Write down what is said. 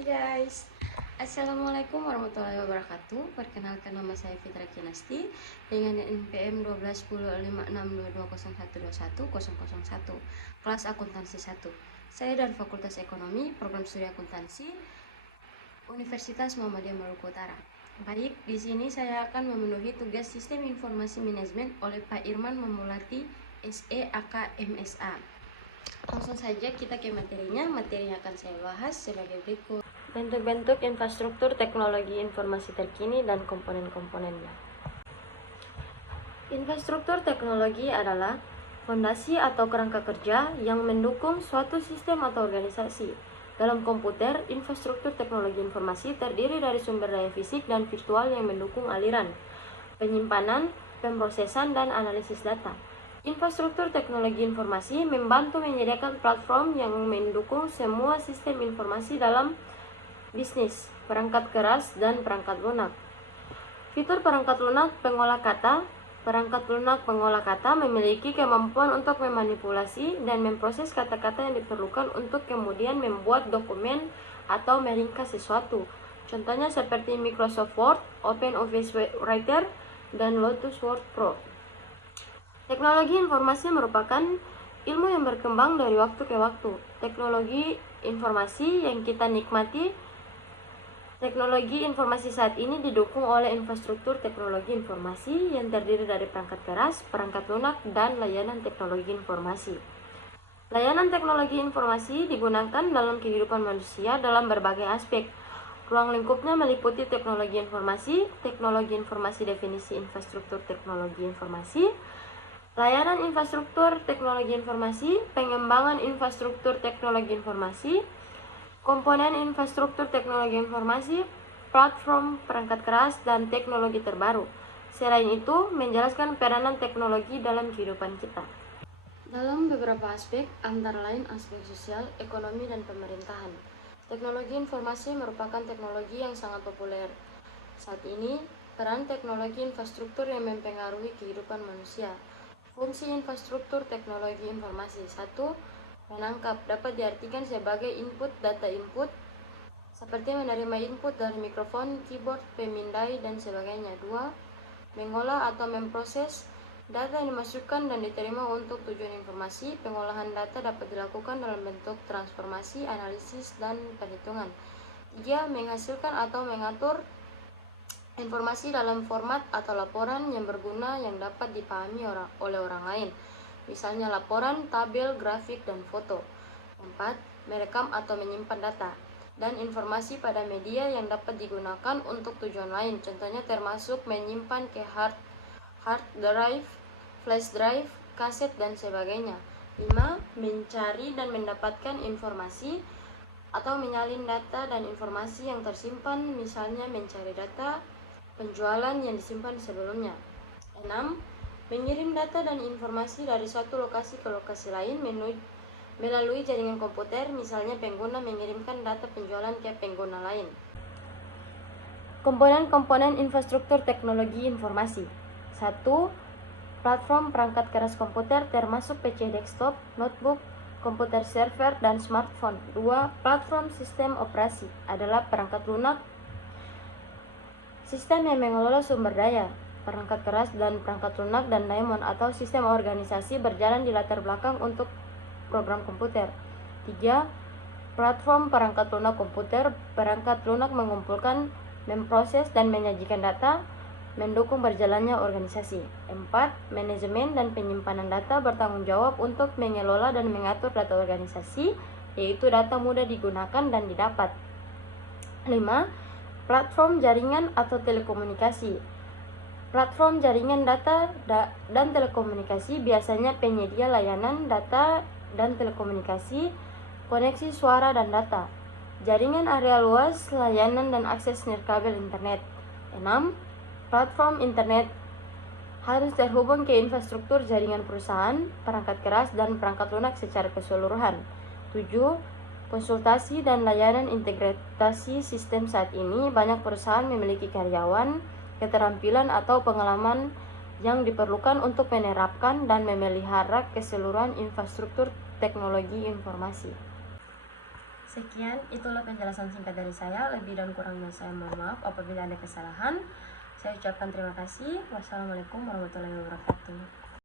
Hai guys, Assalamualaikum warahmatullahi wabarakatuh. Perkenalkan, nama saya Fitra Kinasti dengan NPM 1210562201210001, kelas akuntansi 1. Saya dari Fakultas Ekonomi, Program Studi Akuntansi, Universitas Muhammadiyah Maluku Utara. Baik, di sini saya akan memenuhi tugas Sistem Informasi Manajemen oleh Pak Irman Mamulati, SE AK MSA. Langsung saja kita ke materinya. Materinya akan saya bahas sebagai berikut. Bentuk-bentuk infrastruktur teknologi informasi terkini dan komponen-komponennya. Infrastruktur teknologi adalah fondasi atau kerangka kerja yang mendukung suatu sistem atau organisasi. Dalam komputer, infrastruktur teknologi informasi terdiri dari sumber daya fisik dan virtual yang mendukung aliran, penyimpanan, pemrosesan, dan analisis data. Infrastruktur teknologi informasi membantu menyediakan platform yang mendukung semua sistem informasi dalam bisnis, perangkat keras, dan perangkat lunak. Fitur perangkat lunak pengolah kata. Perangkat lunak pengolah kata memiliki kemampuan untuk memanipulasi dan memproses kata-kata yang diperlukan untuk kemudian membuat dokumen atau meringkas sesuatu. Contohnya seperti Microsoft Word, OpenOffice Writer, dan Lotus Word Pro. Teknologi informasi merupakan ilmu yang berkembang dari waktu ke waktu. Teknologi informasi yang kita nikmati, teknologi informasi saat ini didukung oleh infrastruktur teknologi informasi yang terdiri dari perangkat keras, perangkat lunak, dan layanan teknologi informasi. Layanan teknologi informasi digunakan dalam kehidupan manusia dalam berbagai aspek. Ruang lingkupnya meliputi teknologi informasi definisi infrastruktur teknologi informasi, layanan infrastruktur teknologi informasi, pengembangan infrastruktur teknologi informasi, komponen infrastruktur teknologi informasi, platform, perangkat keras, dan teknologi terbaru. Selain itu, menjelaskan peranan teknologi dalam kehidupan kita. Dalam beberapa aspek, antara lain aspek sosial, ekonomi, dan pemerintahan. Teknologi informasi merupakan teknologi yang sangat populer. Saat ini, peran teknologi infrastruktur yang mempengaruhi kehidupan manusia. Fungsi infrastruktur teknologi informasi. 1. Menangkap dapat diartikan sebagai input data input, seperti menerima input dari mikrofon, keyboard, pemindai, dan sebagainya. 2. Mengolah atau memproses data yang dimasukkan dan diterima untuk tujuan informasi. Pengolahan data dapat dilakukan dalam bentuk transformasi, analisis, dan perhitungan. 3. Menghasilkan atau mengatur informasi dalam format atau laporan yang berguna yang dapat dipahami oleh orang lain. Misalnya laporan, tabel, grafik, dan foto. 4. Merekam atau menyimpan data dan informasi pada media yang dapat digunakan untuk tujuan lain. Contohnya termasuk menyimpan ke hard drive, flash drive, kaset, dan sebagainya. 5. Mencari dan mendapatkan informasi atau menyalin data dan informasi yang tersimpan, misalnya mencari data penjualan yang disimpan sebelumnya. 6. Mengirim data dan informasi dari suatu lokasi ke lokasi lain melalui jaringan komputer, misalnya pengguna mengirimkan data penjualan ke pengguna lain. Komponen-komponen infrastruktur teknologi informasi. 1. Platform perangkat keras komputer termasuk PC desktop, notebook, komputer server, dan smartphone. 2. Platform sistem operasi adalah perangkat lunak, sistem yang mengelola sumber daya. Perangkat keras dan perangkat lunak dan daemon atau sistem organisasi berjalan di latar belakang untuk program komputer. 3. Platform perangkat lunak komputer. Perangkat lunak mengumpulkan, memproses, dan menyajikan data, mendukung berjalannya organisasi. 4. Manajemen dan penyimpanan data bertanggung jawab untuk mengelola dan mengatur data organisasi, yaitu data mudah digunakan dan didapat. 5. Platform jaringan atau telekomunikasi. Platform jaringan data dan telekomunikasi biasanya penyedia layanan data dan telekomunikasi, koneksi suara dan data, jaringan area luas, layanan dan akses nirkabel internet. 6. Platform internet harus terhubung ke infrastruktur jaringan perusahaan, perangkat keras, dan perangkat lunak secara keseluruhan. 7. Konsultasi dan layanan integrasi sistem. Saat ini banyak perusahaan memiliki karyawan, keterampilan atau pengalaman yang diperlukan untuk menerapkan dan memelihara keseluruhan infrastruktur teknologi informasi. Sekian, itulah penjelasan singkat dari saya. Lebih dan kurangnya saya mohon maaf apabila ada kesalahan. Saya ucapkan terima kasih. Wassalamualaikum warahmatullahi wabarakatuh.